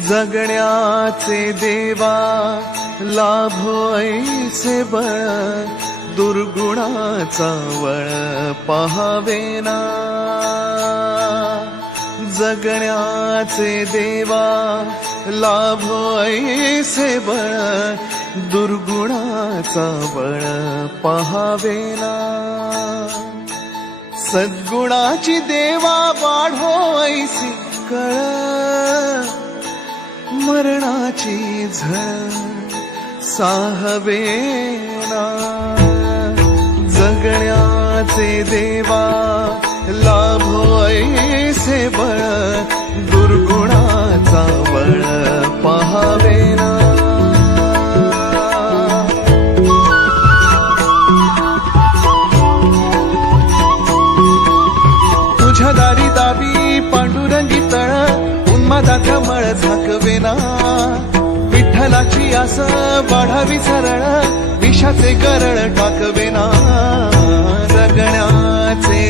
जगण्याचे देवा लाभो ऐसे बळ, दुर्गुणाचा वळ पहावेना। जगण्याचे देवा लाभो ऐसे बळ, दुर्गुणाचा बळ पहावेना। सद्गुणाची देवा वाढो ऐसी कळ, मरणाची झळ साहवेना। जगण्याचे देवा लाभो ऐसे बळ, दुर्गुणाचा बळ पहावेना। तुझ्या दारी दाबी पांडुरंगी तळ, उन्मादाचा मळ झाकवेना। विठ्ठलाची आस वाढावी सरळ, विषाचे गरळ टाकवेना। जगण्याचे